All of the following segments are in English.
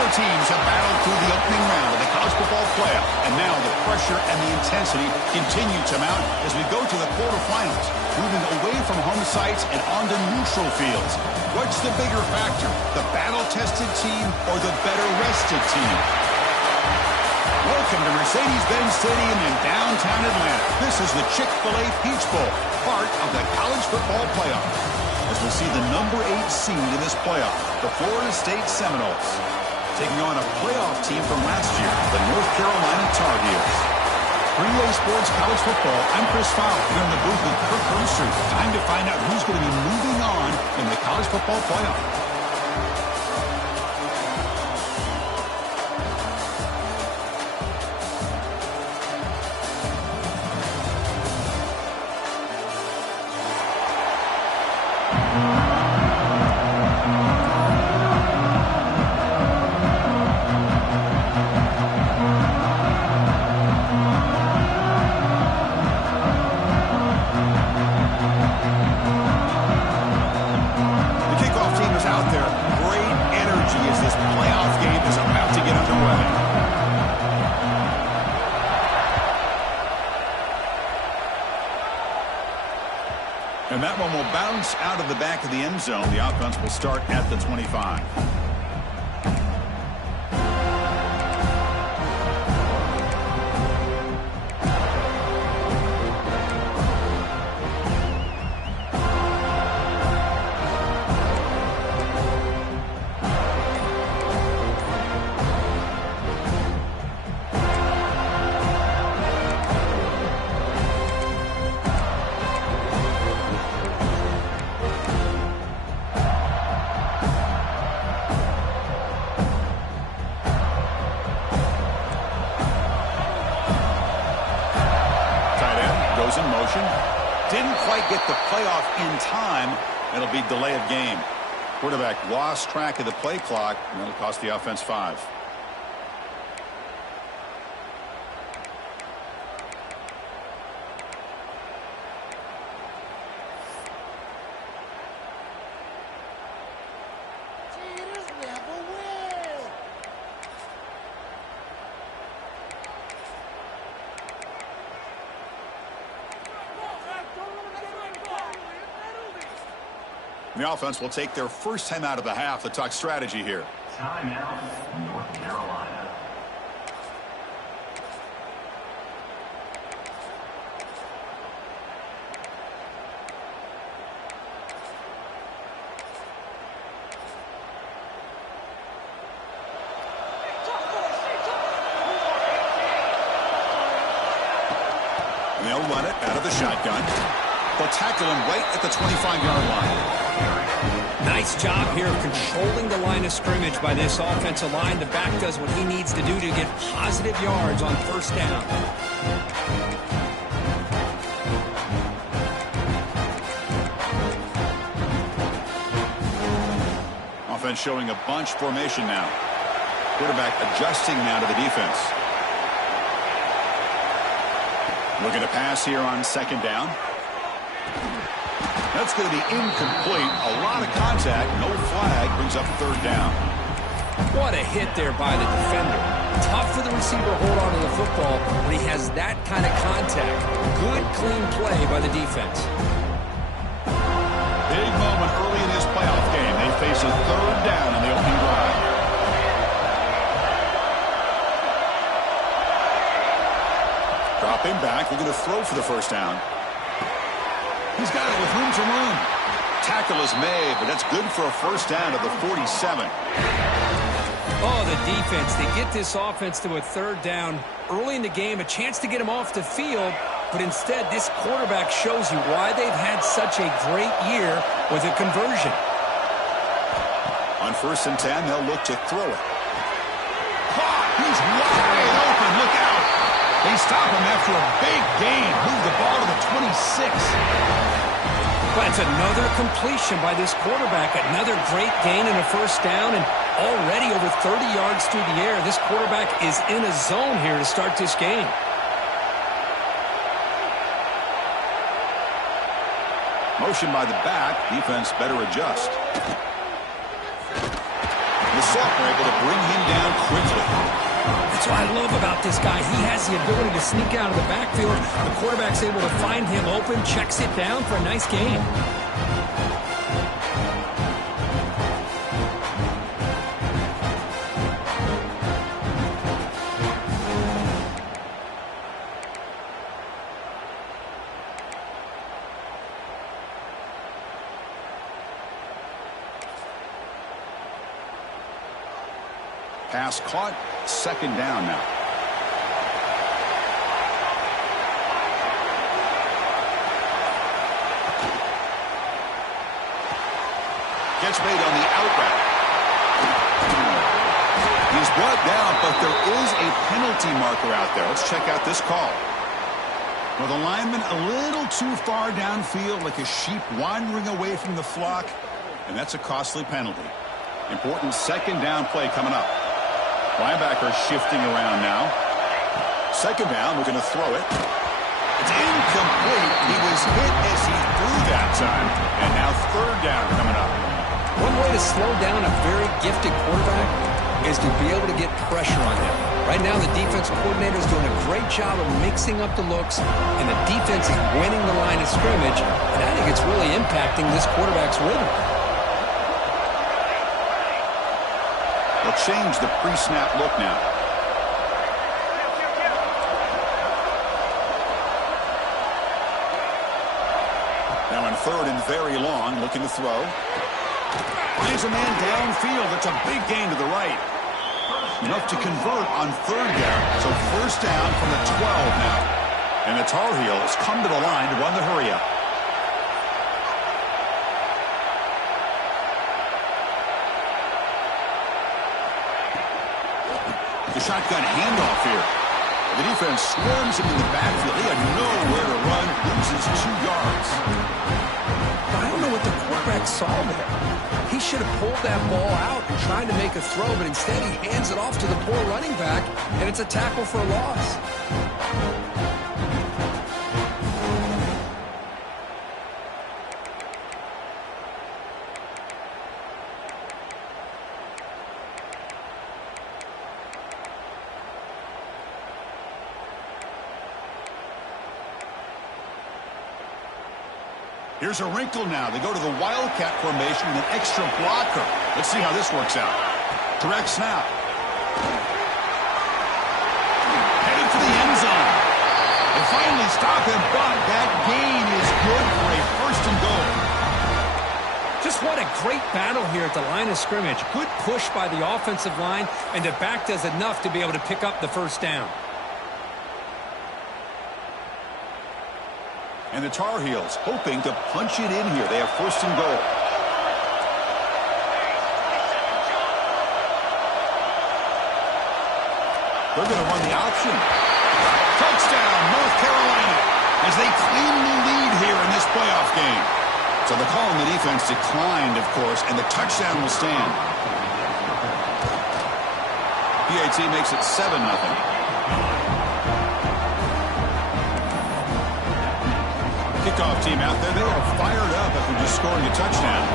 Four teams have battled through the opening round of the college football playoff, and now the pressure and the intensity continue to mount as we go to the quarterfinals, moving away from home sites and onto neutral fields. What's the bigger factor, the battle-tested team or the better-rested team? Welcome to Mercedes-Benz Stadium in downtown Atlanta. This is the Chick-fil-A Peach Bowl, part of the college football playoff. As we'll see the number 8 seed in this playoff, the Florida State Seminoles, taking on a playoff team from last year, the North Carolina Tar Heels. For EA Sports College Football, I'm Chris Fowler here in the booth with Kirk Herbstreit. Time to find out who's going to be moving on in the college football playoff. And that one will bounce out of the back of the end zone. The offense will start at the 25. In motion. Didn't quite get the playoff in time. It'll be delay of game. Quarterback lost track of the play clock, and that'll cost the offense 5. The offense will take their first time out of the half. Let's talk strategy here. Timeout, North Carolina. And they'll run it out of the shotgun. They'll tackle him right at the 25-yard line. Nice job here of controlling the line of scrimmage by this offensive line. The back does what he needs to do to get positive yards on first down. Offense showing a bunch formation now. Quarterback adjusting now to the defense. Looking to pass here on second down. That's going to be incomplete. A lot of contact. No flag. Brings up third down. What a hit there by the defender. Tough for the receiver to hold on to the football when he has that kind of contact. Good, clean play by the defense. Big moment early in this playoff game. They face a third down in the opening drive. Dropping back. We're going to throw for the first down. He's got it with room to run. Tackle is made, but that's good for a first down at the 47. Oh, the defense. They get this offense to a third down early in the game, a chance to get him off the field, but instead this quarterback shows you why they've had such a great year with a conversion. On first and 10, they'll look to throw it. He's wide open. Look out. They stop him after a big gain. Move the ball to the 26. That's another completion by this quarterback. Another great gain in a first down, and already over 30 yards through the air. This quarterback is in a zone here to start this game. Motion by the back. Defense better adjust. The sophomore able to bring him down quickly. That's what I love about this guy. He has the ability to sneak out of the backfield. The quarterback's able to find him open, checks it down for a nice gain. Pass caught, second down now. Gets made on the out route. He's brought down, but there is a penalty marker out there. Let's check out this call. Well, the lineman a little too far downfield, like a sheep wandering away from the flock, and that's a costly penalty. Important second down play coming up. Linebacker shifting around now. Second down, we're going to throw it. It's incomplete. He was hit as he threw that time. And now third down coming up. One way to slow down a very gifted quarterback is to be able to get pressure on him. Right now, the defensive coordinator is doing a great job of mixing up the looks, and the defense is winning the line of scrimmage, and I think it's really impacting this quarterback's rhythm. They'll change the pre-snap look now. Now in third and very long, looking to throw. Finds a man downfield. That's a big gain to the right. Enough to convert on third down. So first down from the 12 now. And the Tar Heels come to the line to run the hurry-up. The shotgun handoff here. The defense swarms him in the backfield. He had nowhere to run, loses 2 yards. I don't know what the quarterback saw there. He should have pulled that ball out and tried to make a throw, but instead he hands it off to the poor running back, and it's a tackle for a loss. Here's a wrinkle now. They go to the Wildcat formation with an extra blocker. Let's see how this works out. Direct snap. Headed for the end zone. They finally stop him, but that gain is good for a first and goal. Just what a great battle here at the line of scrimmage. Good push by the offensive line, and the back does enough to be able to pick up the first down. And the Tar Heels hoping to punch it in here. They have first and goal. They're going to run the option. Touchdown, North Carolina, as they claim the lead here in this playoff game. So the call on the defense declined, of course, and the touchdown will stand. PAT makes it 7-0. Kickoff team out there, they are fired up after just scoring a touchdown.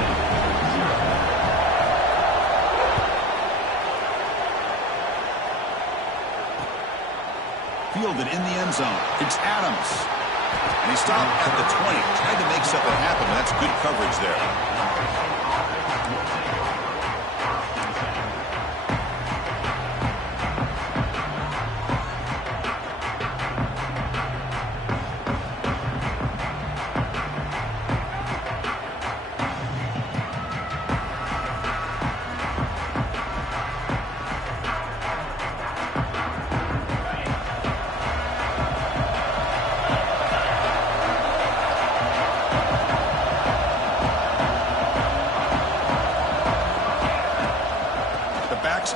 Fielded in the end zone. It's Adams. And he stopped at the 20. Tried to make something happen, but that's good coverage there.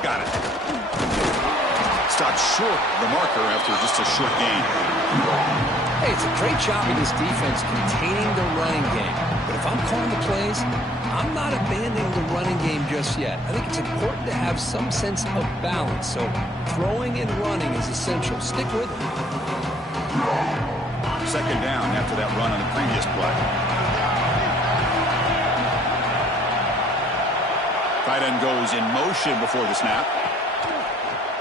Got it. Stopped short of the marker after just a short gain. Hey, it's a great job of this defense containing the running game. But if I'm calling the plays, I'm not abandoning the running game just yet. I think it's important to have some sense of balance. So throwing and running is essential. Stick with it. Second down after that run on the previous play. Tight end goes in motion before the snap.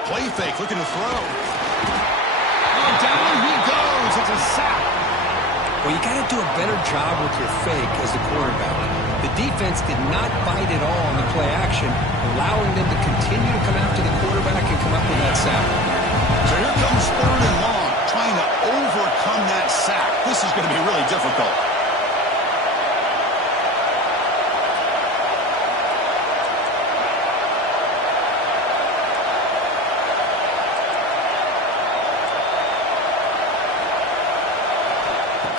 Play fake, looking to throw. Oh, down he goes. It's a sack. Well, you got to do a better job with your fake as the quarterback. The defense did not bite at all on the play action, allowing them to continue to come after the quarterback and come up with that sack. So here comes 3rd and long, trying to overcome that sack. This is going to be really difficult.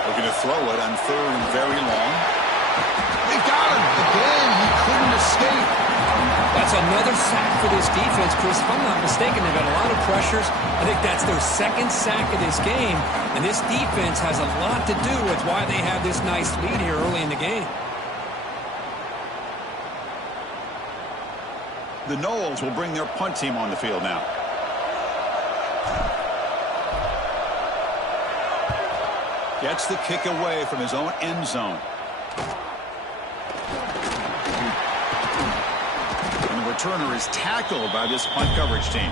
Looking to throw it on 3rd and very long. They got him. Again, he couldn't escape. That's another sack for this defense, Chris. If I'm not mistaken, they've got a lot of pressures. I think that's their 2nd sack of this game. And this defense has a lot to do with why they have this nice lead here early in the game. The Noles will bring their punt team on the field now. Gets the kick away from his own end zone. And the returner is tackled by this punt coverage team.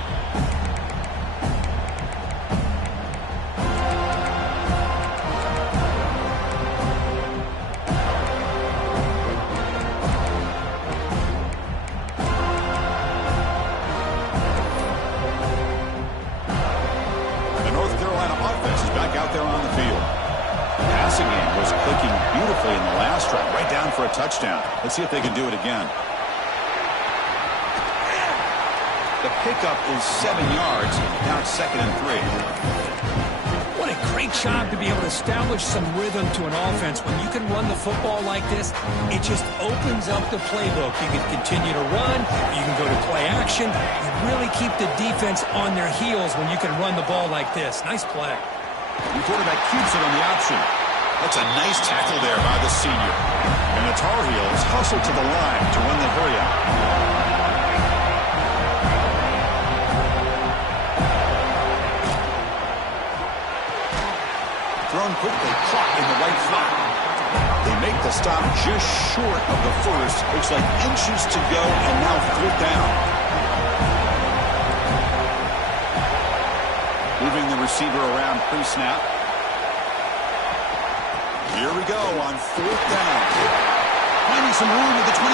And the North Carolina offense is back out there on the field. Passing game was clicking beautifully in the last drive, right down for a touchdown. Let's see if they can do it again. The pickup is 7 yards. Now it's 2nd and 3. What a great job to be able to establish some rhythm to an offense. When you can run the football like this, it just opens up the playbook. You can continue to run. You can go to play action. You really keep the defense on their heels when you can run the ball like this. Nice play. The quarterback keeps it on the option. That's a nice tackle there by the senior. And the Tar Heels hustle to the line to run the hurry out. Thrown quickly, caught in the right flat. They make the stop just short of the first. Looks like inches to go, and now 4th down. Moving the receiver around pre-snap. Here we go on 4th down. Finding some room at the 25.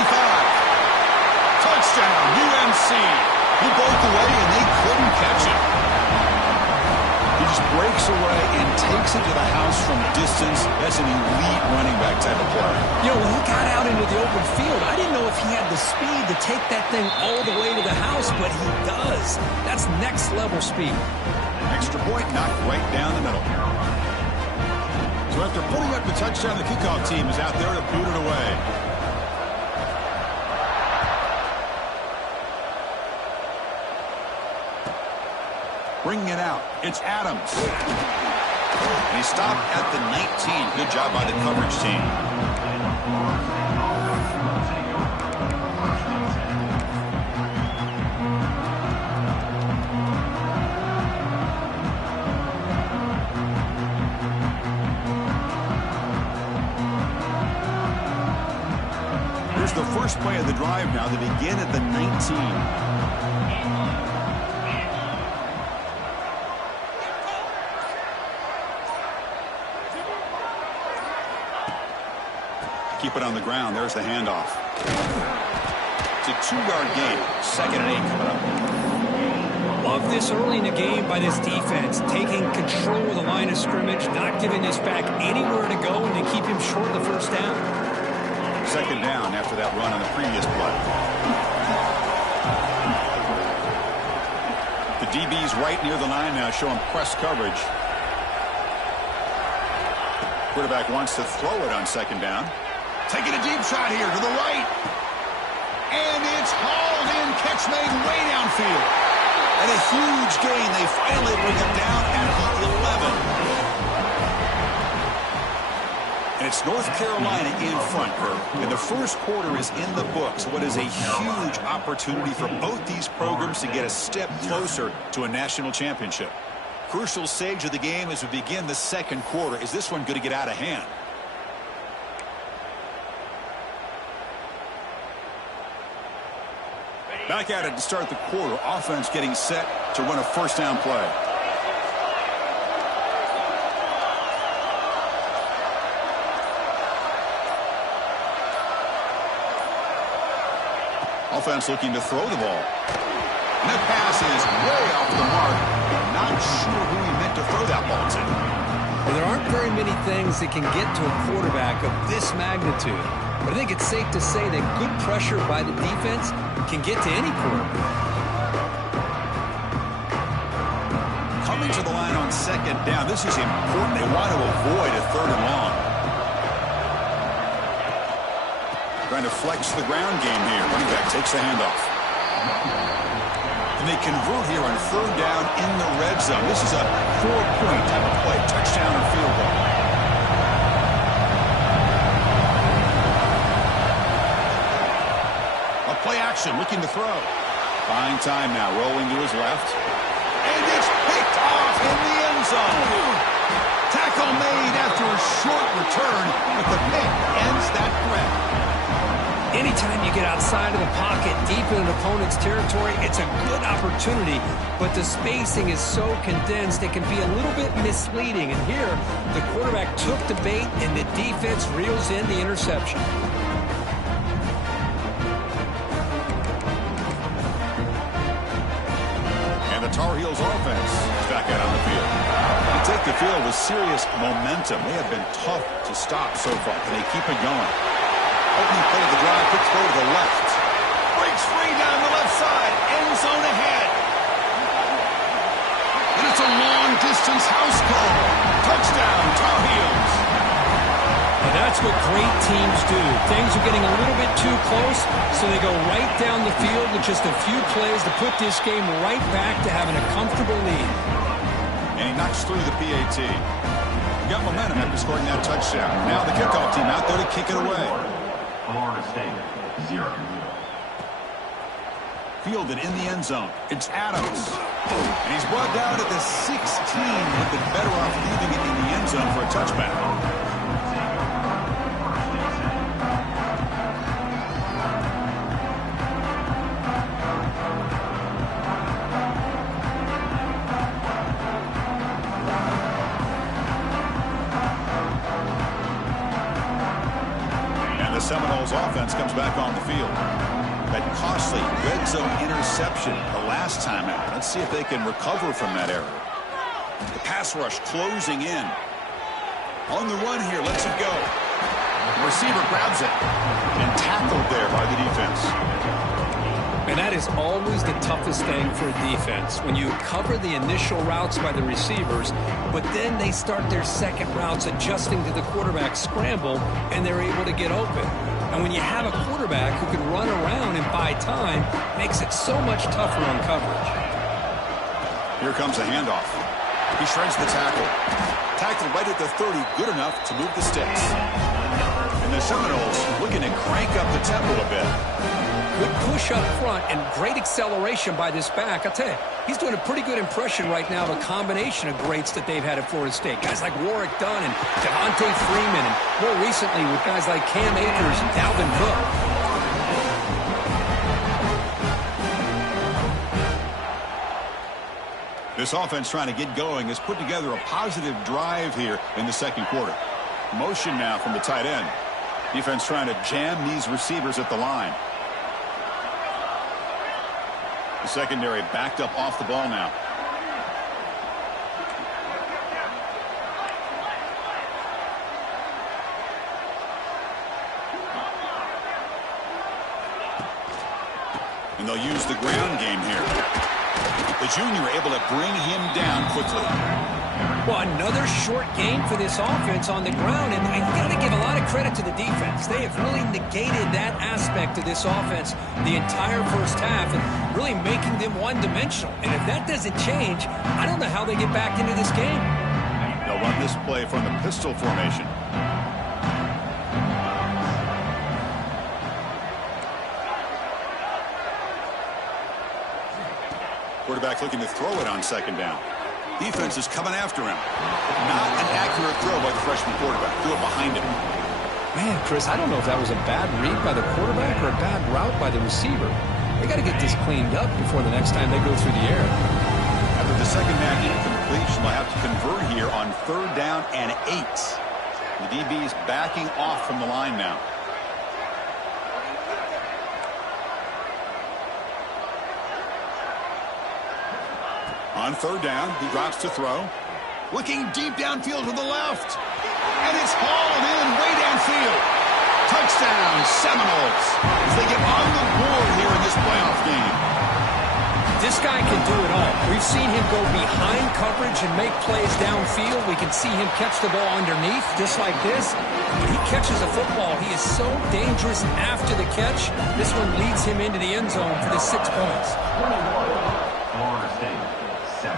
Touchdown, UNC. He broke away and they couldn't catch him. He just breaks away and takes it to the house from distance. That's an elite running back type of play. You know, when he got out into the open field, I didn't know if he had the speed to take that thing all the way to the house, but he does. That's next level speed. Extra point knocked right down the middle. So after putting up the touchdown, the kickoff team is out there to boot it away. Bringing it out, it's Adams. And he stopped at the 19. Good job by the coverage team. Here's the first play of the drive now. They begin at the 19. Keep it on the ground. There's the handoff. It's a 2-yard gain. 2nd and 8 coming up. Love this early in the game by this defense, taking control of the line of scrimmage, not giving this back anywhere to go, and they keep him short of the 1st down. 2nd down after that run on the previous play. The DB's right near the line now, showing press coverage. Quarterback wants to throw it on 2nd down. Taking a deep shot here to the right. And it's hauled in, catch made way downfield. And a huge gain. They finally bring it down at the 11. And it's North Carolina in front, Kirk. And the first quarter is in the books. What is a huge opportunity for both these programs to get a step closer to a national championship. Crucial stage of the game as we begin the 2nd quarter. Is this one going to get out of hand? Back at it to start the quarter. Offense getting set to run a first down play. Offense looking to throw the ball. And that pass is way off the mark. Not sure who he meant to throw that ball to. Well, there aren't very many things that can get to a quarterback of this magnitude. But I think it's safe to say that good pressure by the defense can get to any quarterback. Coming to the line on second down. This is important. They want to avoid a third and long. Trying to flex the ground game here. Running back takes the handoff. And they convert here on third down in the red zone. This is a 4-point type of play. Touchdown or field goal. A play action looking to throw. Buying time now. Rolling to his left. And it's picked off in the end zone. Tackle made after a short return, but the pick ends that threat. Anytime you get outside of the pocket, deep in an opponent's territory, it's a good opportunity, but the spacing is so condensed it can be a little bit misleading. And here, the quarterback took the bait, and the defense reels in the interception. And the Tar Heels offense is back out on the field. They take the field with serious momentum. They have been tough to stop so far. Can they keep it going? Opening play of the drive, quick throw to the left. Breaks free down the left side. End zone ahead. And it's a long-distance house call. Touchdown, Tar Heels. And that's what great teams do. Things are getting a little bit too close, so they go right down the field with just a few plays to put this game right back to having a comfortable lead. And he knocks through the PAT. Got momentum after scoring that touchdown. Now the kickoff team out there to kick it away. Florida State, 0. Fielded in the end zone. It's Adams. And he's brought down at the 16. Would have been better off leaving it in the end zone for a touchback. Seminoles offense comes back on the field. That costly red zone interception the last time out. Let's see if they can recover from that error. The pass rush closing in. On the run here, lets it go. The receiver grabs it and tackled there by the defense. And that is always the toughest thing for a defense. When you cover the initial routes by the receivers, but then they start their second routes adjusting to the quarterback scramble, and they're able to get open. And when you have a quarterback who can run around and buy time, it makes it so much tougher on coverage. Here comes the handoff. He shreds the tackle. Tackle right at the 30, good enough to move the sticks. And the Seminoles looking to crank up the tempo a bit. Good push up front and great acceleration by this back. I'll tell you, he's doing a pretty good impression right now of a combination of greats that they've had at Florida State. Guys like Warwick Dunn and Devontae Freeman, and more recently with guys like Cam Akers and Dalvin Cook. This offense trying to get going has put together a positive drive here in the second quarter. Motion now from the tight end. Defense trying to jam these receivers at the line. The secondary backed up off the ball now. And they'll use the ground game here. The junior able to bring him down quickly. Well, another short game for this offense on the ground, and you got to give a lot of credit to the defense. They have really negated that aspect of this offense the entire first half and really making them one-dimensional. And if that doesn't change, I don't know how they get back into this game. They'll run this play from the pistol formation. Quarterback looking to throw it on second down. Defense is coming after him. Not an accurate throw by the freshman quarterback. Threw it behind him. Man, Chris, I don't know if that was a bad read by the quarterback or a bad route by the receiver. They got to get this cleaned up before the next time they go through the air. After the second down incompletion, they'll have to convert here on 3rd down and 8. The DB is backing off from the line now. On 3rd down, he drops to throw. Looking deep downfield to the left. And it's hauled in way downfield. Touchdown, Seminoles, as they get on the board here in this playoff game. This guy can do it all. We've seen him go behind coverage and make plays downfield. We can see him catch the ball underneath, just like this. When he catches a football, he is so dangerous after the catch. This one leads him into the end zone for the 6 points. Florida State, 7.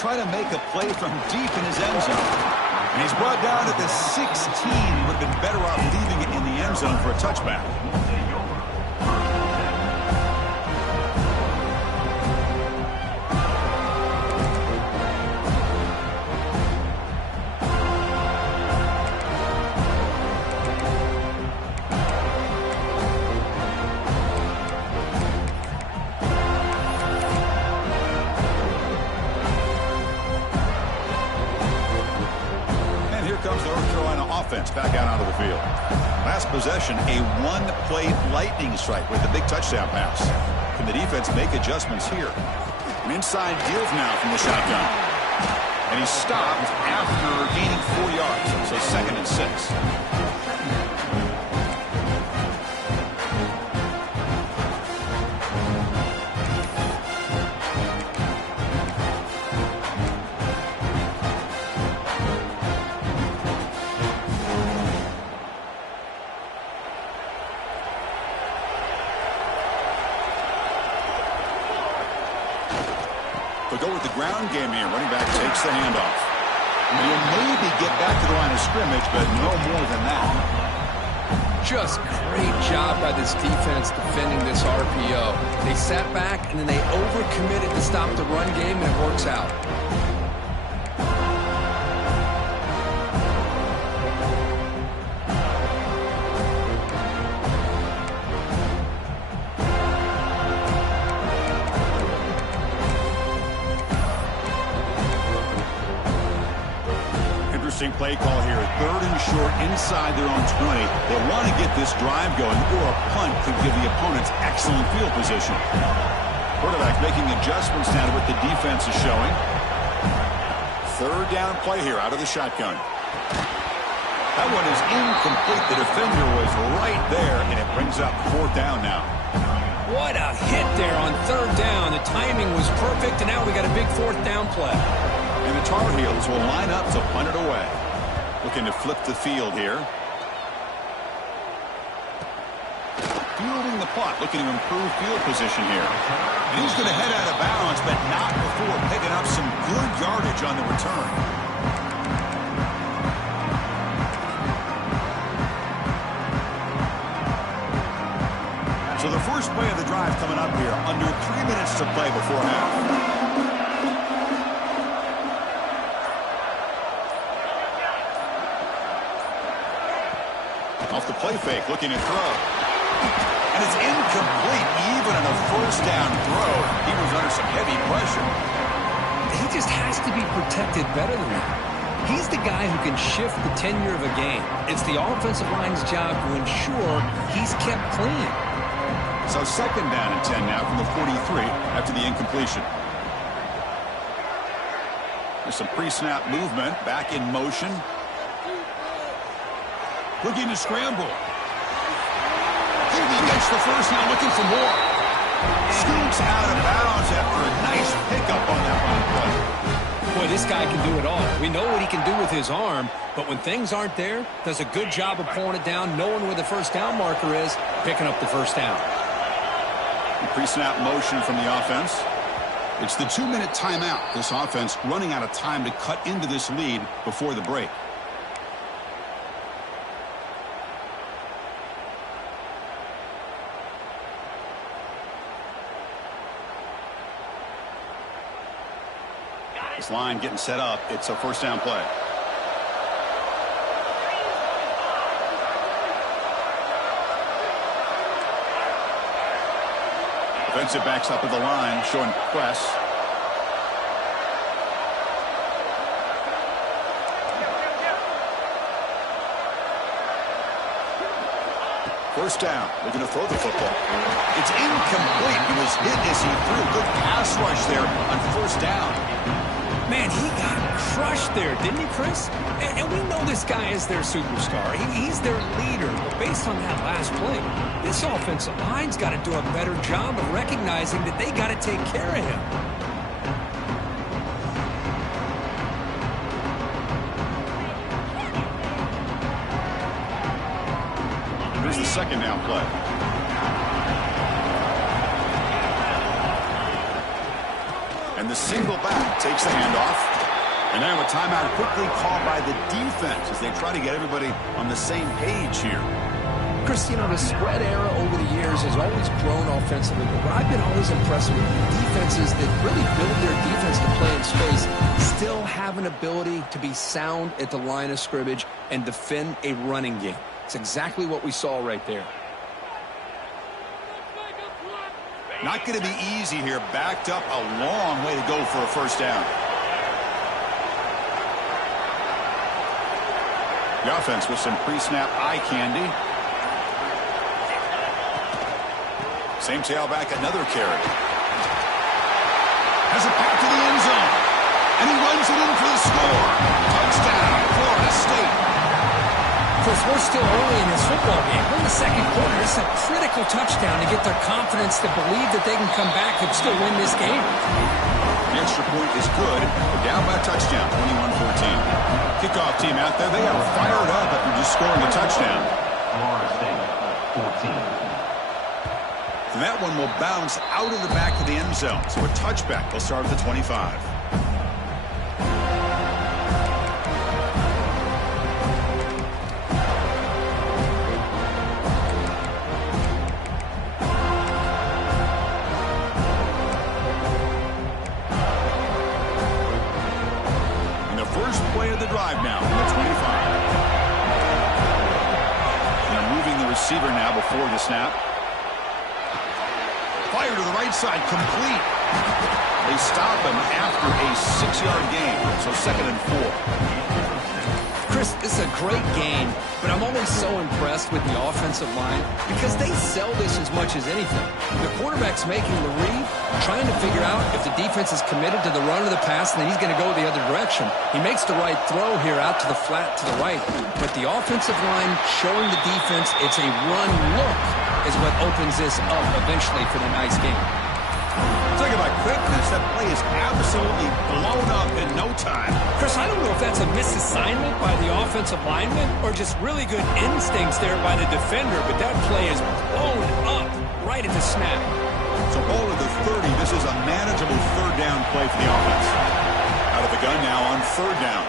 Try to make a play from deep in his end zone. And he's brought down at the 16. Would have been better off leaving it in the end zone for a touchback. Offense back out onto the field. Last possession, a one-play lightning strike with a big touchdown pass. Can the defense make adjustments here? An inside deal now from the shotgun. And he stopped after gaining 4 yards. So 2nd and 6. They'll go with the ground game here. Running back takes the handoff. And he'll maybe get back to the line of scrimmage, but no more than that. Just great job by this defense defending this RPO. They sat back, and then they overcommitted to stop the run game, and it works out. Play call here. 3rd and short inside their own 20. They want to get this drive going, or a punt could give the opponents excellent field position. Quarterback making adjustments now to what the defense is showing. 3rd down play here out of the shotgun. That one is incomplete. The defender was right there, and it brings up 4th down now. What a hit there on 3rd down. The timing was perfect, and now we got a big 4th down play. And the Tar Heels will line up to punt it away. Looking to flip the field here. Fielding the punt, looking to improve field position here. And he's going to head out of bounds, but not before picking up some good yardage on the return. So the first play of the drive coming up here, under 3 minutes to play before half. Off the play fake, looking to throw. And it's incomplete, even on a 1st down throw. He was under some heavy pressure. He just has to be protected better than that. He's the guy who can shift the tenure of a game. It's the offensive line's job to ensure he's kept clean. So 2nd down and 10 now from the 43 after the incompletion. There's some pre-snap movement, back in motion. Looking to scramble. He gets the first now, looking for more. Scoops out of bounds after a nice pickup on that run play. Boy, this guy can do it all. We know what he can do with his arm, but when things aren't there, does a good job of pulling it down, knowing where the 1st down marker is, picking up the 1st down. Pre-snap motion from the offense. It's the 2-minute timeout. This offense running out of time to cut into this lead before the break. This line getting set up. It's a 1st down play. Defensive backs up at the line, showing press. First down, looking to throw the football. It's incomplete. He was hit as he threw. Good pass rush there on first down. Man, he got crushed there, didn't he, Chris? And we know this guy is their superstar. He's their leader. But based on that last play, this offensive line's got to do a better job of recognizing that they got to take care of him. Here's the second down play. And the single back takes the handoff. And now a timeout quickly called by the defense as they try to get everybody on the same page here. Chris, you know, the spread era over the years has always grown offensively, but what I've been always impressed with defenses that really build their defense to play in space still have an ability to be sound at the line of scrimmage and defend a running game. It's exactly what we saw right there. Not going to be easy here. Backed up a long way to go for a first down. The offense with some pre-snap eye candy. Same tailback, another carry. Has a pass to the end zone. And he runs it in for the score. Touchdown, Florida State. Chris, we're still early in this football game. We're in the second quarter. This is a critical touchdown to get their confidence to believe that they can come back and still win this game. The extra point is good. We're down by a touchdown, 21-14. Kickoff team out there, they are fired up after just scoring a touchdown. Florida State, 14. And that one will bounce out of the back of the end zone. So a touchback will start at the 25. And the first play of the drive now from the 25. And they're moving the receiver now before the snap. Fire to the right side, complete. They stop him after a 6-yard gain, so 2nd and 4. Chris, this is a great game, but I'm always so impressed with the offensive line because they sell this as much as anything. The quarterback's making the read, trying to figure out if the defense is committed to the run or the pass, and then he's going to go the other direction. He makes the right throw here out to the flat to the right, but the offensive line showing the defense it's a run look is what opens this up eventually for the nice game. Talk about quickness. That play is absolutely blown up in no time. Chris, I don't know if that's a misassignment by the offensive lineman or just really good instincts there by the defender, but that play is blown up right at the snap. So ball at the 30. This is a manageable third down play for the offense. Out of the gun now on third down.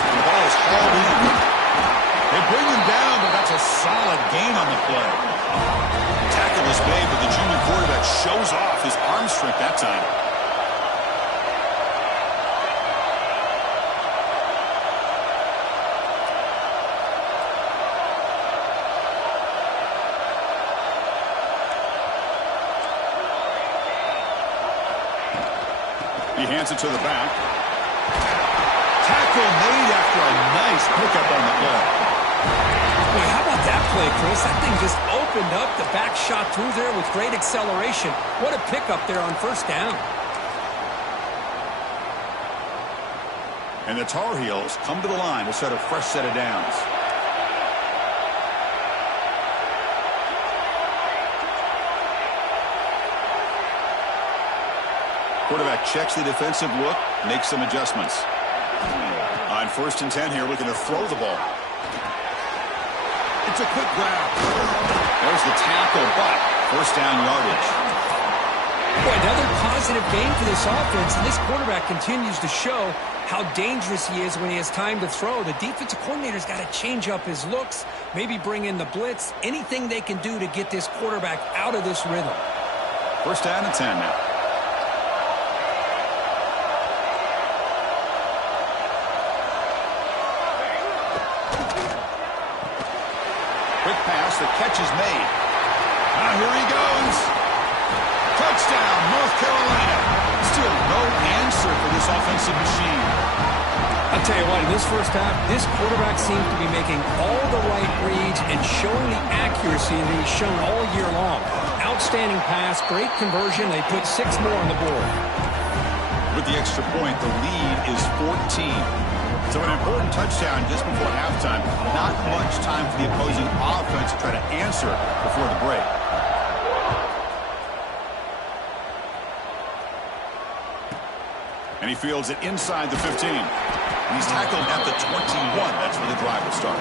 And the ball is hauled in. They bring him down, but that's a solid gain on the play. Tackle is made, but the junior quarterback shows off his arm strength that time. He hands it to the back. Tackle made after a nice pickup on the play. Boy, how about that play, Chris? That thing just opened up. The back shot through there with great acceleration. What a pickup there on first down. And the Tar Heels come to the line to set a fresh set of downs. Quarterback checks the defensive look, makes some adjustments. On 1st and 10 here, looking to throw the ball. It's a quick grab. There's the tackle, but first down yardage. Boy, another positive game for this offense, and this quarterback continues to show how dangerous he is when he has time to throw. The defensive coordinator's got to change up his looks, maybe bring in the blitz, anything they can do to get this quarterback out of this rhythm. First down and 10 now. Quick pass, the catch is made. Here he goes. Touchdown, North Carolina. Still no answer for this offensive machine. I'll tell you what, in this first half, this quarterback seems to be making all the right reads and showing the accuracy that he's shown all year long. Outstanding pass, great conversion. They put 6 more on the board. With the extra point, the lead is 14. So an important touchdown just before halftime. Not much time for the opposing offense to try to answer before the break. And he fields it inside the 15. And he's tackled at the 21. That's where the drive will start.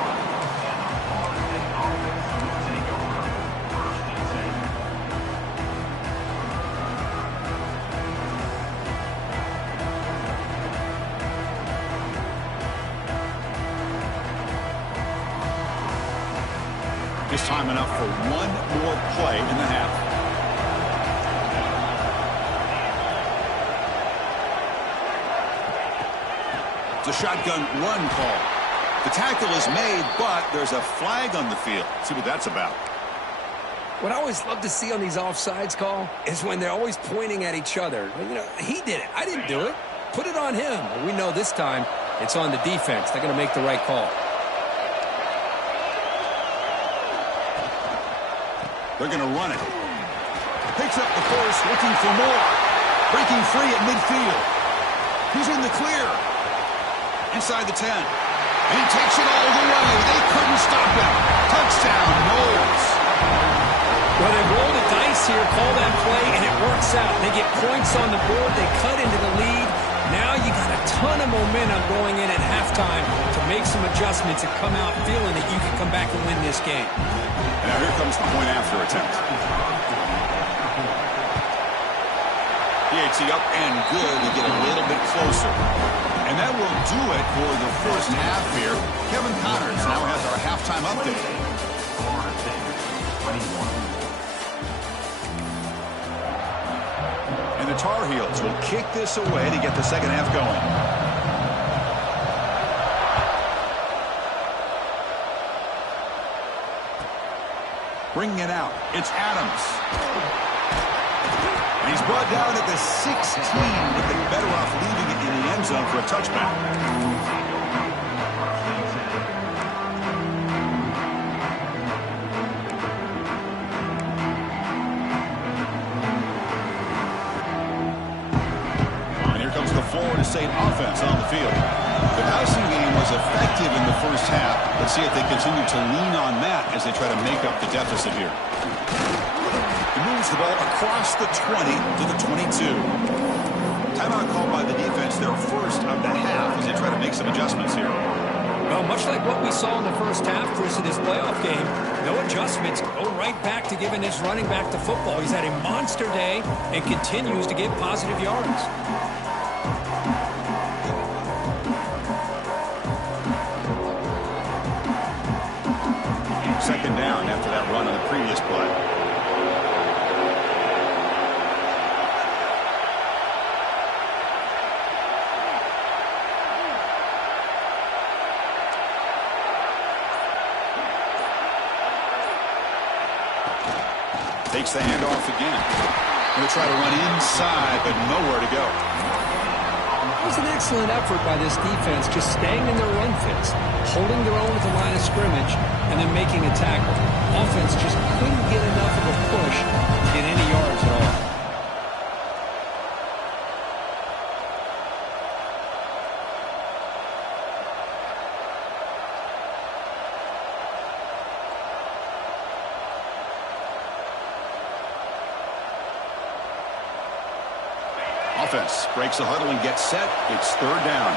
Just time enough for one more play in the half. It's a shotgun run call. The tackle is made, but there's a flag on the field. See what that's about. What I always love to see on these offsides call is when they're always pointing at each other. You know, he did it. I didn't do it. Put it on him. Well, we know this time it's on the defense. They're going to make the right call. They're going to run it. Picks up the force, looking for more. Breaking free at midfield. He's in the clear. Inside the 10. And he takes it all the way. They couldn't stop him. Touchdown, Knowles. Well, they roll the dice here, call that play, and it works out. They get points on the board. They cut into the lead. Now you got a ton of momentum going in at halftime to make some adjustments and come out feeling that you can come back and win this game. And now here comes the point after attempt. PAT up and good to get a little bit closer. And that will do it for the first half here. Kevin Connors now has our halftime update. And the Tar Heels will kick this away to get the second half going. Bringing it out, it's Adams. And he's brought down at the 16, with it better off leaving it in the end zone for a touchback. And here comes the Florida State offense on the field. The passing game was effective in the first half. Let's see if they continue to lean on that as they try to make up the deficit here. He moves the ball across the 20 to the 22. Timeout called by the defense, their first of the half, as they try to make some adjustments here. Well, much like what we saw in the first half, Chris, in this playoff game, no adjustments. Go right back to giving his running back to football. He's had a monster day and continues to get positive yards. Second down after that run on the previous play. Takes the handoff again. Going to try to run inside, but nowhere to go. It was an excellent effort by this defense, just staying in their run fits, holding their own at the line of scrimmage, and then making a tackle. Offense just couldn't get enough of a push to get any yards at all. Offense breaks the huddle and gets set. It's third down.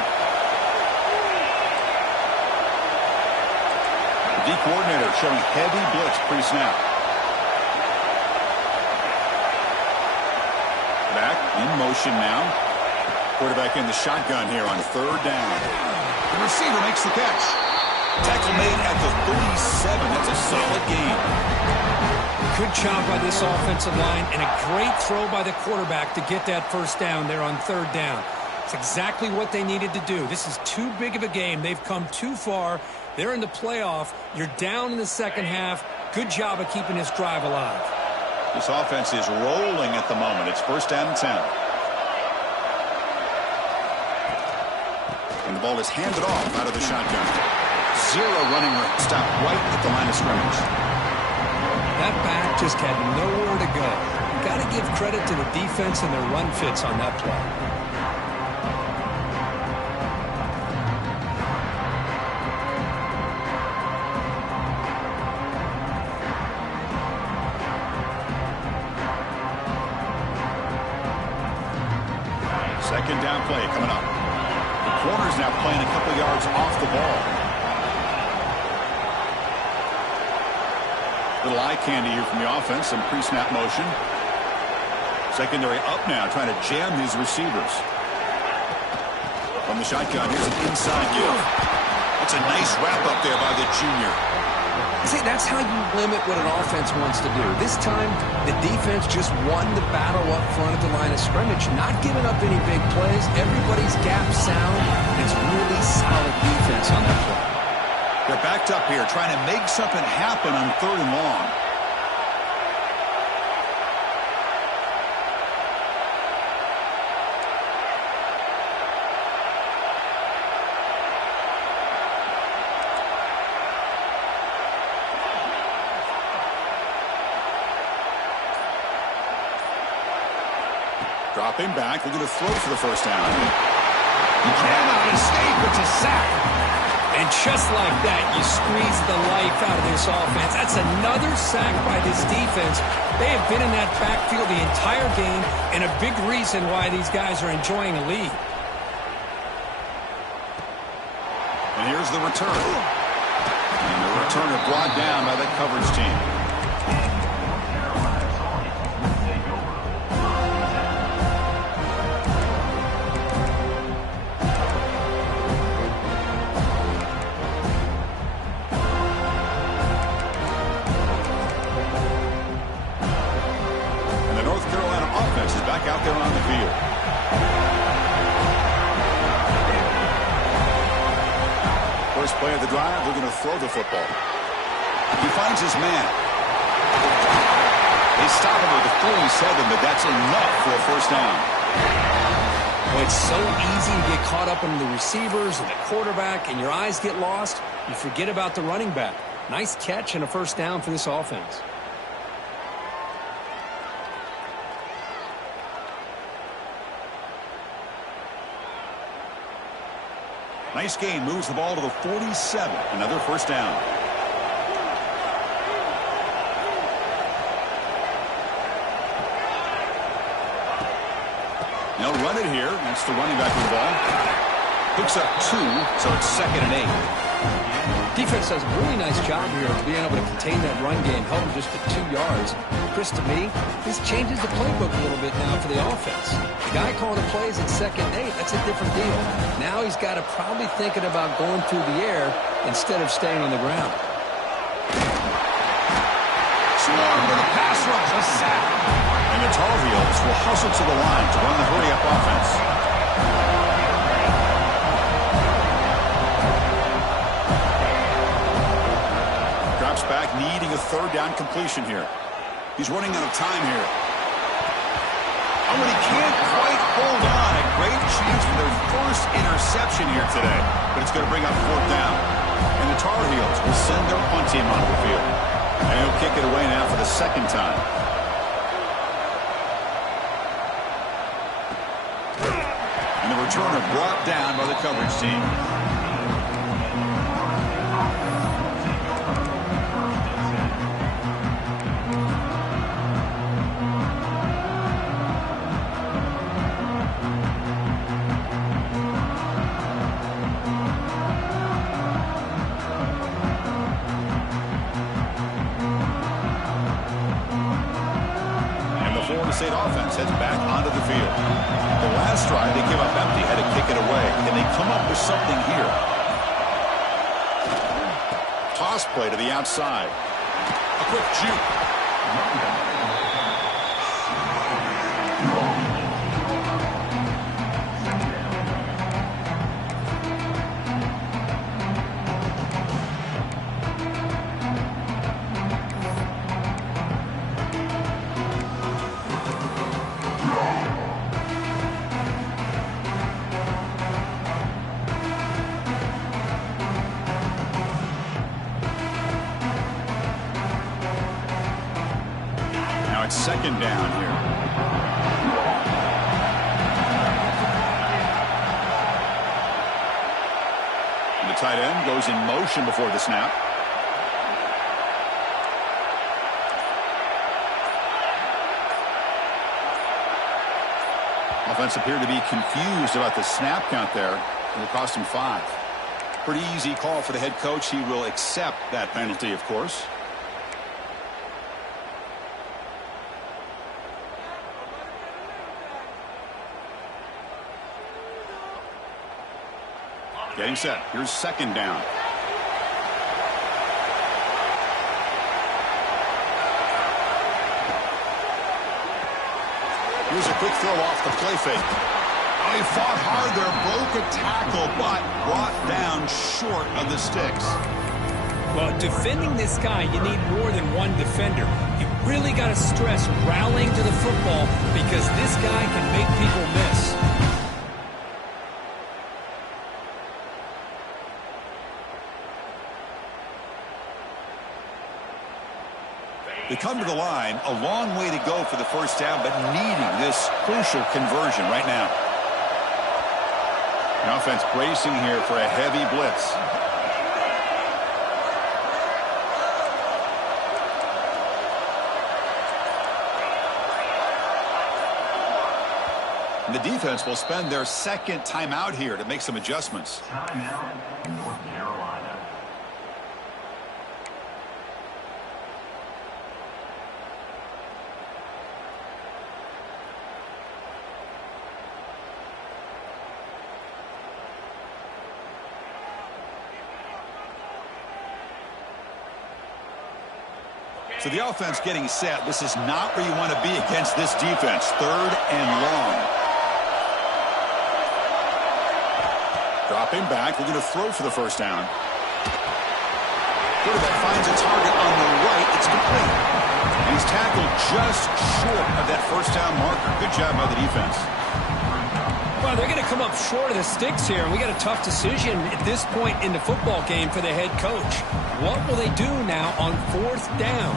The D coordinator showing heavy blitz pre-snap. Back in motion now. Quarterback in the shotgun here on third down. The receiver makes the catch. Tackle made at the 37. That's a solid gain. Good job by this offensive line and a great throw by the quarterback to get that first down there on third down. It's exactly what they needed to do. This is too big of a game. They've come too far. They're in the playoff. You're down in the second half. Good job of keeping this drive alive. This offense is rolling at the moment. It's first down and 10. And the ball is handed off out of the shotgun. Zero running room. Stop right at the line of scrimmage. That back just had nowhere to go. You got to give credit to the defense and their run fits on that play. Second down play coming up. The corner's now playing a couple yards off the ball. Little eye candy here from the offense. Some pre-snap motion. Secondary up now, trying to jam his receivers. From the shotgun, here's an inside give. That's a nice wrap up there by the junior. See, that's how you limit what an offense wants to do. This time, the defense just won the battle up front at the line of scrimmage, not giving up any big plays. Everybody's gap sound. It's really solid defense on that play. They're backed up here, trying to make something happen on 3rd and long. Dropping back, they're going to throw for the first down. You cannot escape, it's a sack. And just like that, you squeeze the life out of this offense. That's another sack by this defense. They have been in that backfield the entire game, and a big reason why these guys are enjoying a lead. And here's the return. And the returner brought down by the coverage team. Out there on the field. First play of the drive, they're going to throw the football. He finds his man. They stop him with the 47, but that's enough for a first down. Well, it's so easy to get caught up in the receivers and the quarterback, and your eyes get lost. You forget about the running back. Nice catch and a first down for this offense. Nice gain, moves the ball to the 47. Another first down. They'll run it here. That's the running back with the ball. Picks up 2, so it's 2nd and 8. Defense does a really nice job here of being able to contain that run game, held him just to 2 yards. Chris, to me, this changes the playbook a little bit now for the offense. The guy calling the plays at 2nd and 8, that's a different deal. Now he's got to probably thinking about going through the air instead of staying on the ground. Swarm with a pass rush, a sack. And the Tar Heels will hustle to the line to run the hurry-up offense. Drops back, needing a 3rd down completion here. He's running out of time here. Oh, and he can't quite hold on. A great chance for their first interception here today. But it's going to bring up 4th down. And the Tar Heels will send their punt team onto the field. And he'll kick it away now for the 2nd time. And the returner brought down by the coverage team. State offense heads back onto the field. The last drive they give up empty, had to kick it away. Can they come up with something here? Toss play to the outside. A quick juke. second down here. And the tight end goes in motion before the snap. Offense appeared to be confused about the snap count there. It will cost him 5. Pretty easy call for the head coach. He will accept that penalty, of course. Getting set. Here's second down. Here's a quick throw off the play fake. Oh, he fought hard there, broke a tackle, but brought down short of the sticks. Well, defending this guy, you need more than one defender. You really got to stress rallying to the football because this guy can make people miss. They come to the line, a long way to go for the first down, but needing this crucial conversion right now. The offense bracing here for a heavy blitz. And the defense will spend their second timeout here to make some adjustments. Timeout, North Carolina. So the offense getting set. This is not where you want to be against this defense. Third and long. Dropping back. We're going to throw for the first down. Quarterback finds a target on the right. It's complete. And he's tackled just short of that first down marker. Good job by the defense. Well, they're going to come up short of the sticks here, and we got a tough decision at this point in the football game for the head coach. What will they do now on fourth down?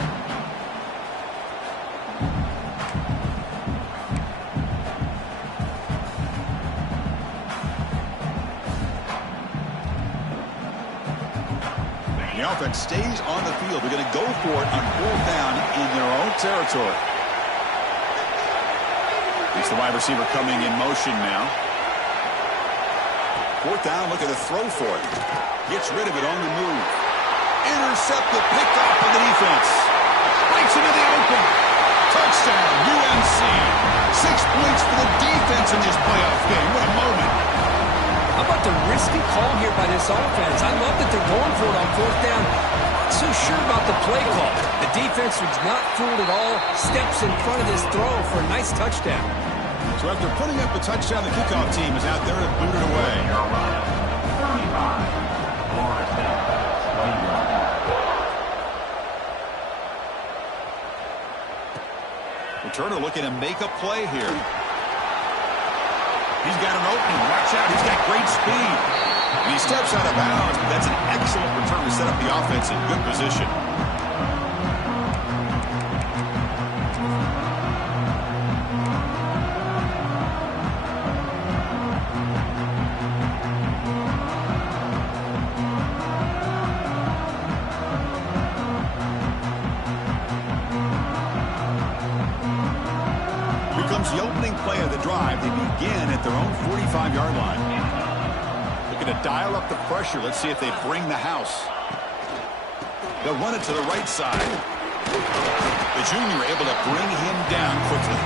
The offense stays on the field. They're going to go for it on fourth down in their own territory. It's the wide receiver coming in motion now. Fourth down, looking to throw for it. Gets rid of it on the move. Intercepted, picked off by the defense. Breaks into the open. Touchdown, UNC. 6 points for the defense in this playoff game. What a moment. How about the risky call here by this offense? I love that they're going for it on fourth down. Not so sure about the play call. The defense was not fooled at all. Steps in front of this throw for a nice touchdown. So after putting up a touchdown, the kickoff team is out there to boot it away. Carolina, 35. Florida State, 21. Returner looking to make a play here. He's got an opening. Watch out. He's got great speed. And he steps out of bounds, but that's an excellent return to set up the offense in good position. The opening play of the drive. They begin at their own 45-yard line. Looking to dial up the pressure. Let's see if they bring the house. They'll run it to the right side. The junior able to bring him down quickly.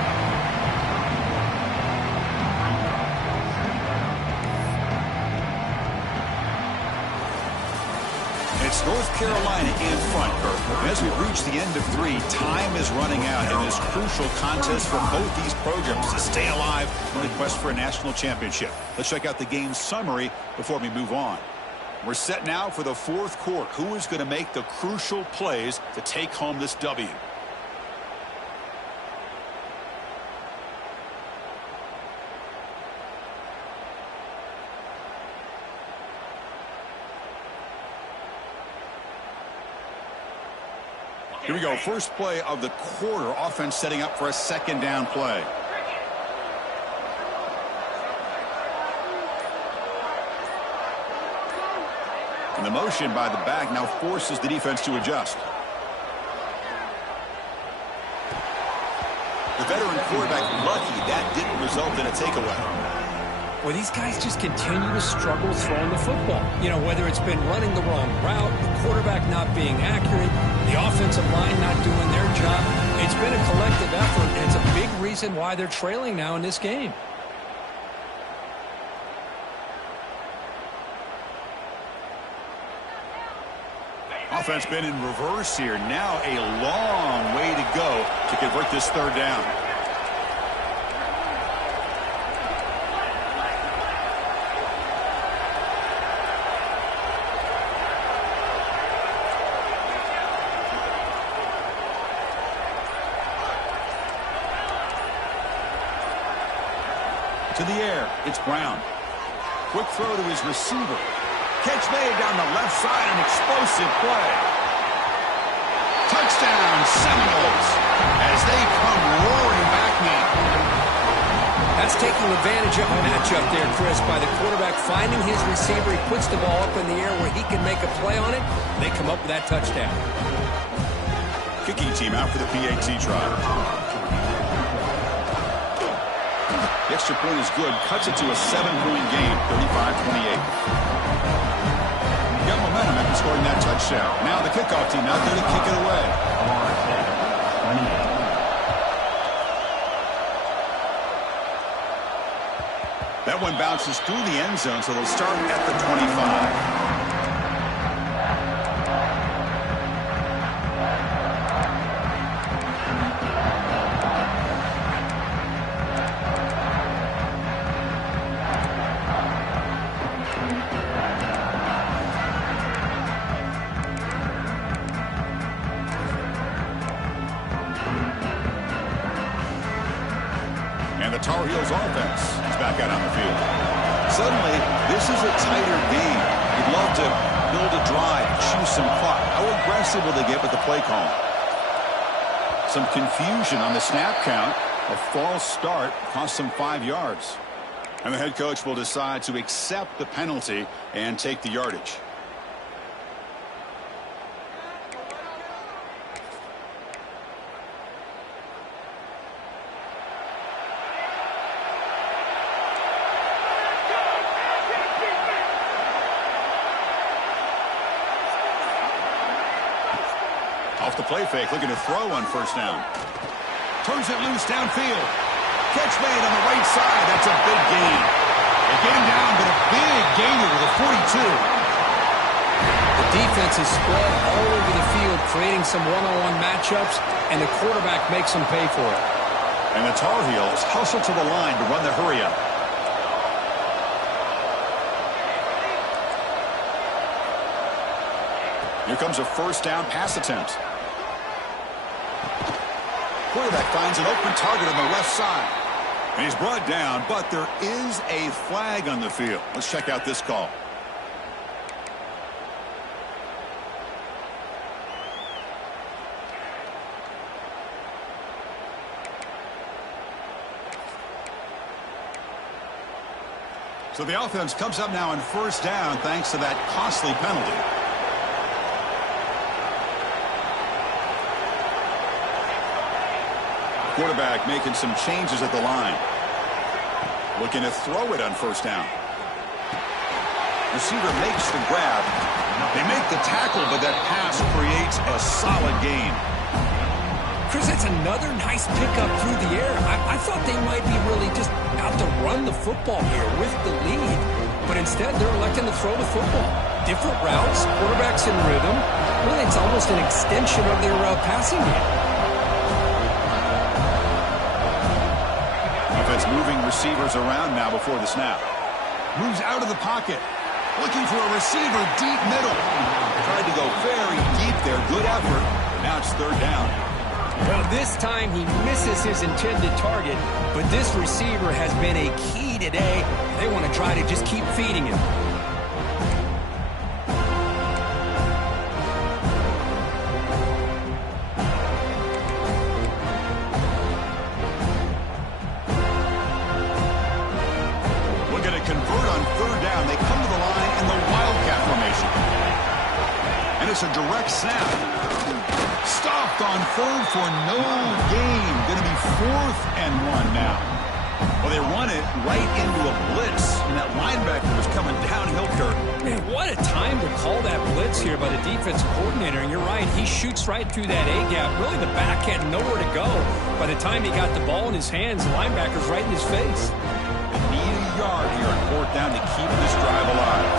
It's North Carolina in front, Kirk. As we reach the end of 3, time is running out in this crucial contest for both these programs to stay alive in the quest for a national championship. Let's check out the game summary before we move on. We're set now for the fourth quarter. Who is going to make the crucial plays to take home this W? Here we go. First play of the quarter. Offense setting up for a second down play. And the motion by the back now forces the defense to adjust. The veteran quarterback lucky that didn't result in a takeaway. Well, these guys just continue to struggle throwing the football. You know, whether it's been running the wrong route, the quarterback not being accurate, the offensive line not doing their job. It's been a collective effort, and it's a big reason why they're trailing now in this game. Offense been in reverse here. Now a long way to go to convert this third down. To the air, it's Brown. Quick throw to his receiver. Catch made down the left side, an explosive play. Touchdown, Seminoles, as they come roaring back now. That's taking advantage of a matchup there, Chris, by the quarterback finding his receiver. He puts the ball up in the air where he can make a play on it. They come up with that touchdown. Kicking team out for the PAT try. The extra point is good. Cuts it to a 7-point game, 35-28. Got momentum after scoring that touchdown. Now the kickoff team out there to kick it away. That one bounces through the end zone, so they'll start at the 25. And the Tar Heels offense is back out on the field. Suddenly, this is a tighter game. You'd love to build a drive, choose some clock. How aggressive will they get with the play call? Some confusion on the snap count. A false start cost them 5 yards. And the head coach will decide to accept the penalty and take the yardage. Off the play fake, looking to throw on first down. Turns it loose downfield. Catch made on the right side. That's a big gain. They get him down, but a big gainer to the 42. The defense is spread all over the field, creating some one-on-one matchups, and the quarterback makes them pay for it. And the Tar Heels hustle to the line to run the hurry-up. Here comes a first down pass attempt. Quarterback finds an open target on the left side. And he's brought down, but there is a flag on the field. Let's check out this call. So the offense comes up now on first down thanks to that costly penalty. Quarterback making some changes at the line. Looking to throw it on first down. Receiver makes the grab. They make the tackle, but that pass creates a solid gain. Chris, that's another nice pickup through the air. I thought they might be really just out to run the football here with the lead. But instead, they're electing to throw the football. Different routes, quarterbacks in rhythm. Really, it's almost an extension of their passing game. Moving receivers around now before the snap. Moves out of the pocket. Looking for a receiver deep middle. Tried to go very deep there. Good effort. Now it's third down. Well, this time he misses his intended target, but this receiver has been a key today. They want to try to just keep feeding him. this a direct snap. Stopped on third for no gain. Going to be 4th and 1 now. Well, they run it right into a blitz, and that linebacker was coming downhill, Kirk. Man, what a time to call that blitz here by the defensive coordinator. And you're right, he shoots right through that A-gap. Really, the back had nowhere to go. By the time he got the ball in his hands, the linebacker's right in his face. They need a yard here on 4th down to keep this drive alive.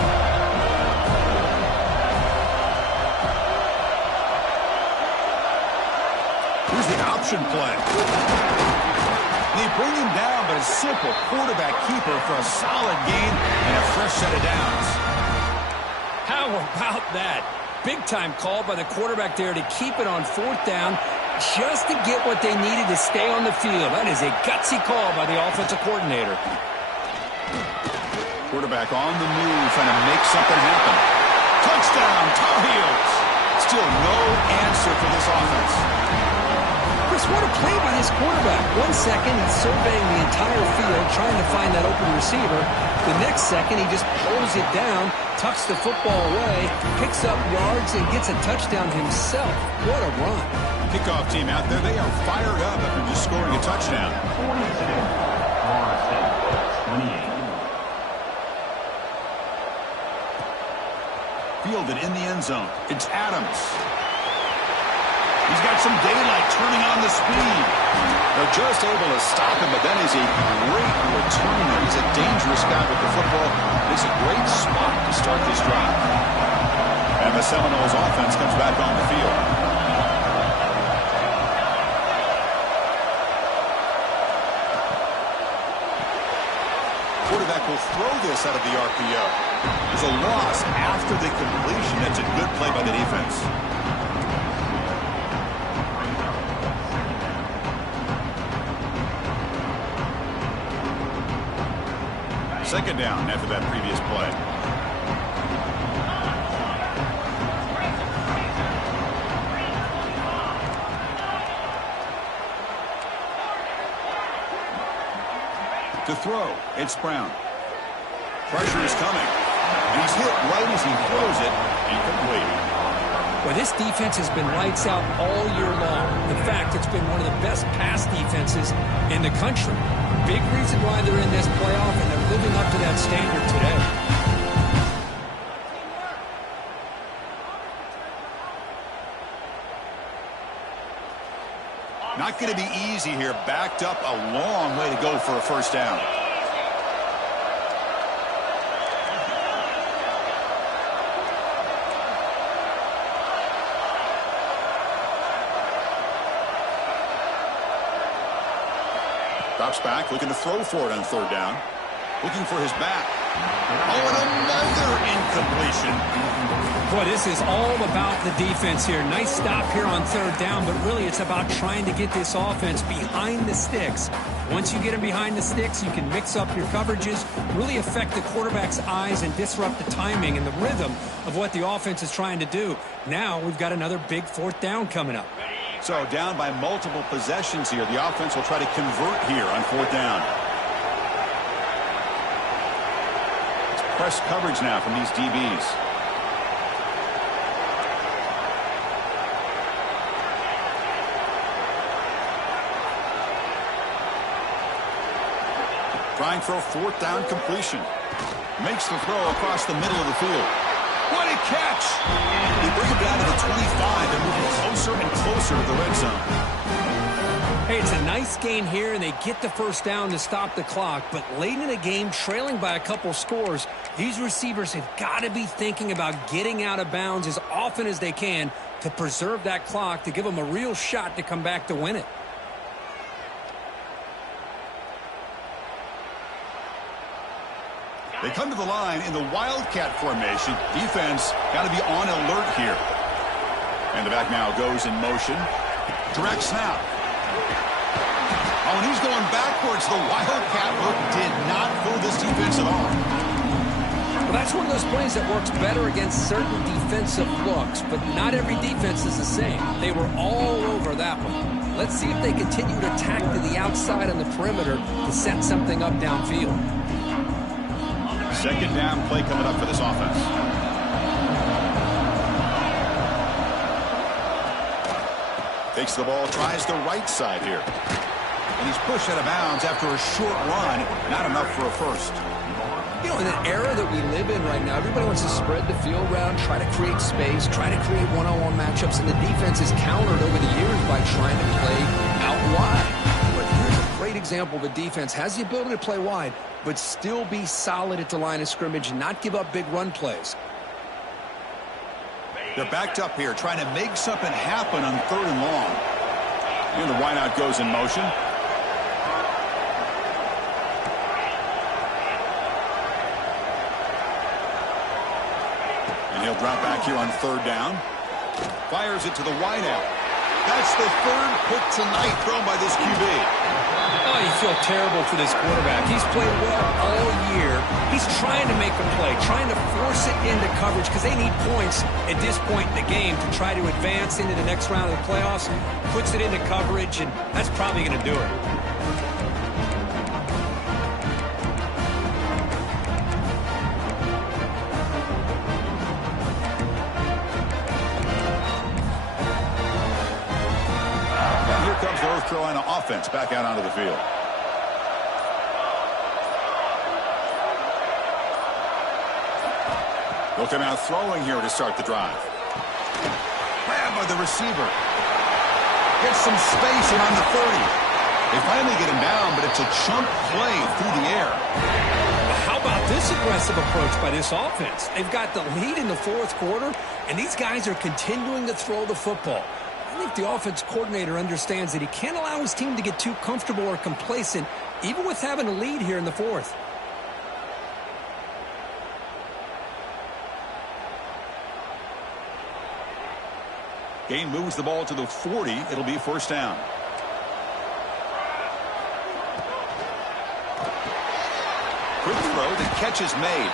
Here's the option play. They bring him down, but a simple quarterback keeper for a solid gain and a fresh set of downs. How about that? Big-time call by the quarterback there to keep it on 4th down just to get what they needed to stay on the field. That is a gutsy call by the offensive coordinator. Quarterback on the move, trying to make something happen. Touchdown, Tar Heels. Still no answer for this offense. Chris, what a play by this quarterback. 1 second, he's surveying the entire field, trying to find that open receiver. The next second, he just pulls it down, tucks the football away, picks up yards, and gets a touchdown himself. What a run. Kickoff team out there, they are fired up after just scoring a touchdown. 46, Florida State, 28. Fielded in the end zone. It's Adams. He's got some daylight turning on the speed. They're just able to stop him, but then he's a great returner. He's a dangerous guy with the football. It's a great spot to start this drive. And the Seminoles offense comes back on the field. Quarterback will throw this out of the RPO. There's a loss after the completion. That's a good play by the defense. Second down after that previous play. To throw, it's Brown. Pressure is coming. And he's hit right as he throws it. Incomplete. Well, this defense has been lights out all year long. In fact, it's been one of the best pass defenses in the country. Big reason why they're in this playoff, and they're living up to that standard today. Not going to be easy here. Backed up a long way to go for a first down. Drops back, looking to throw for it on 3rd down. Looking for his back. Oh, and another incompletion. Boy, this is all about the defense here. Nice stop here on 3rd down, but really it's about trying to get this offense behind the sticks. Once you get them behind the sticks, you can mix up your coverages, really affect the quarterback's eyes and disrupt the timing and the rhythm of what the offense is trying to do. Now we've got another big 4th down coming up. So down by multiple possessions here. The offense will try to convert here on 4th down. It's press coverage now from these DBs. Trying for a 4th down completion. Makes the throw across the middle of the field. What a catch! They bring him down to the 25 and moving closer and closer to the red zone. Hey, it's a nice gain here, and they get the first down to stop the clock. But late in the game, trailing by a couple scores, these receivers have got to be thinking about getting out of bounds as often as they can to preserve that clock, to give them a real shot to come back to win it. They come to the line in the Wildcat formation. Defense got to be on alert here. And the back now goes in motion. Direct snap. Oh, and he's going backwards. The Wildcat look did not fool this defense at all. Well, that's one of those plays that works better against certain defensive looks, but not every defense is the same. They were all over that one. Let's see if they continue to attack to the outside on the perimeter to set something up downfield. Second down play coming up for this offense. Takes the ball, tries the right side here. And he's pushed out of bounds after a short run. Not enough for a first. You know, in the era that we live in right now, everybody wants to spread the field around, try to create space, try to create one-on-one matchups, and the defense is countered over the years by trying to play out wide. But here's a great example of a defense has the ability to play wide, but still be solid at the line of scrimmage and not give up big run plays. They're backed up here, trying to make something happen on 3rd and long. And the wideout goes in motion. And he'll drop back here on 3rd down. Fires it to the wideout. That's the 3rd pick tonight thrown by this QB. Oh, you feel terrible for this quarterback. He's played well all year. He's trying to make a play, trying to force it into coverage because they need points at this point in the game to try to advance into the next round of the playoffs. Puts it into coverage, and that's probably going to do it. North Carolina offense back out onto the field. They'll come out throwing here to start the drive. Grab by the receiver. Gets some space around the 30. They finally get him down, but it's a chunk play through the air. How about this aggressive approach by this offense? They've got the lead in the 4th quarter, and these guys are continuing to throw the football. I think the offense coordinator understands that he can't allow his team to get too comfortable or complacent, even with having a lead here in the 4th. Game moves the ball to the 40. It'll be 1st down. Quick throw. The catch is made.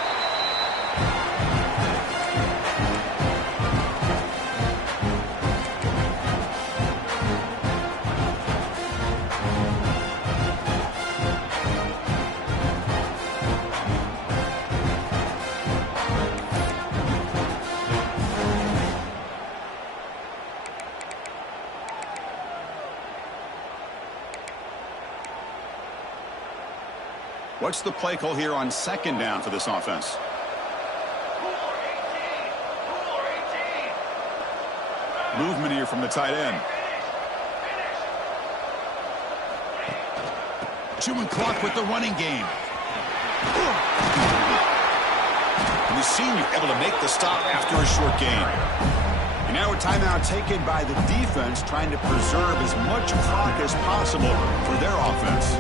What's the play call here on 2nd down for this offense? Movement here from the tight end. Chewing clock with the running game. And the senior able to make the stop after a short gain. And now a timeout taken by the defense, trying to preserve as much clock as possible for their offense.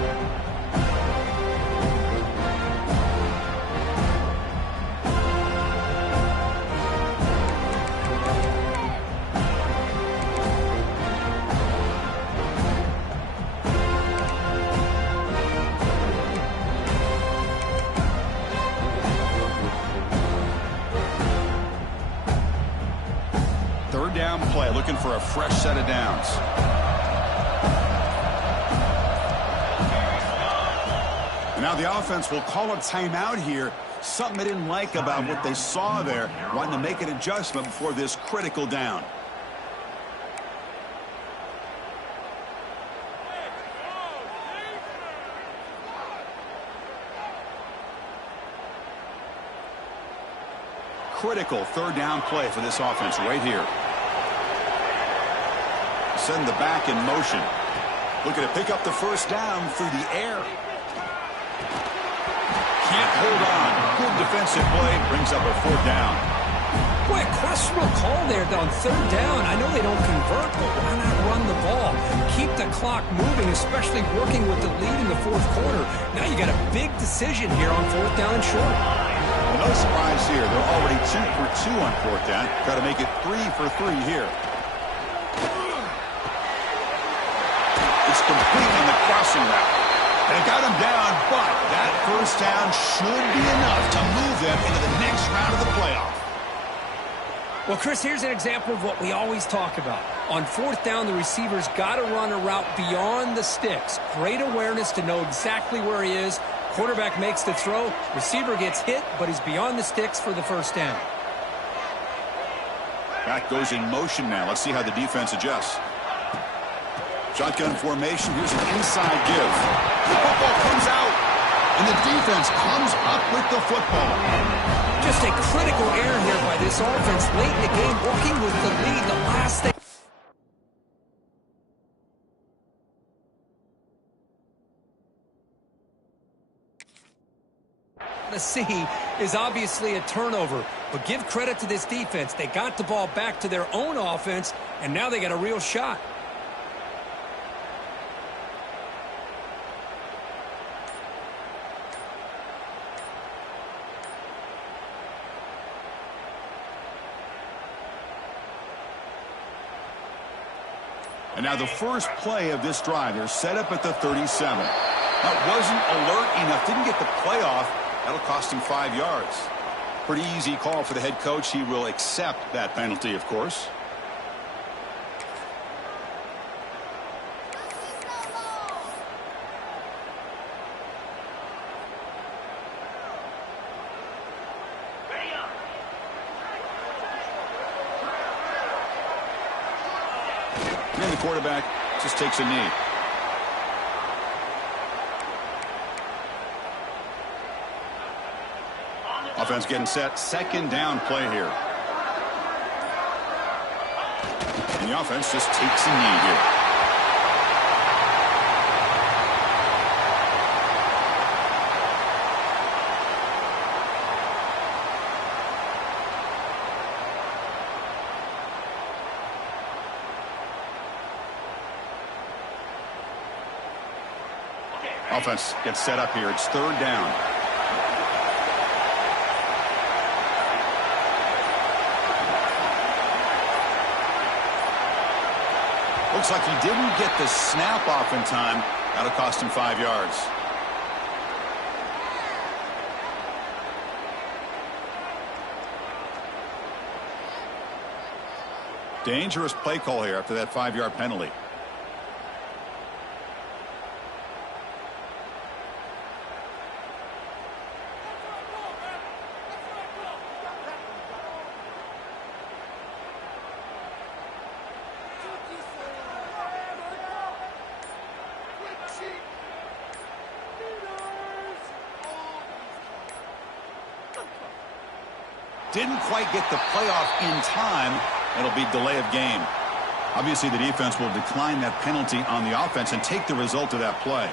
Down play, looking for a fresh set of downs. And now the offense will call a timeout here. Something they didn't like about what they saw there, wanting to make an adjustment before this critical down. Critical 3rd down play for this offense right here. Send the back in motion. Looking to pick up the 1st down through the air. Can't hold on. Good defensive play. Brings up a 4th down. Boy, a questionable call there on 3rd down. I know they don't convert, but why not run the ball? Keep the clock moving, especially working with the lead in the 4th quarter. Now you got a big decision here on 4th down and short. Well, no surprise here. They're already 2 for 2 on 4th down. Got to make it 3 for 3 here. It's complete on the crossing route. They got him down, but that 1st down should be enough to move them into the next round of the playoff. Well, Chris, here's an example of what we always talk about. On 4th down, the receiver's got to run a route beyond the sticks. Great awareness to know exactly where he is. Quarterback makes the throw. Receiver gets hit, but he's beyond the sticks for the 1st down. Back goes in motion now. Let's see how the defense adjusts. Shotgun formation. Here's an inside give. The football comes out, and the defense comes up with the football. Just a critical error here by this offense late in the game, walking with the lead. The last thing to see is obviously a turnover, but give credit to this defense. They got the ball back to their own offense, and now they got a real shot. And now the first play of this drive. They're set up at the 37. That wasn't alert enough. Didn't get the play off. That'll cost him 5 yards. Pretty easy call for the head coach. He will accept that penalty, of course. And the quarterback just takes a knee. Offense getting set. Second down play here. And the offense just takes a knee here. Offense gets set up here. It's third down. Looks like he didn't get the snap off in time. That'll cost him 5 yards. Dangerous play call here after that 5-yard penalty. Didn't quite get the playoff in time. It'll be delay of game. Obviously, the defense will decline that penalty on the offense and take the result of that play.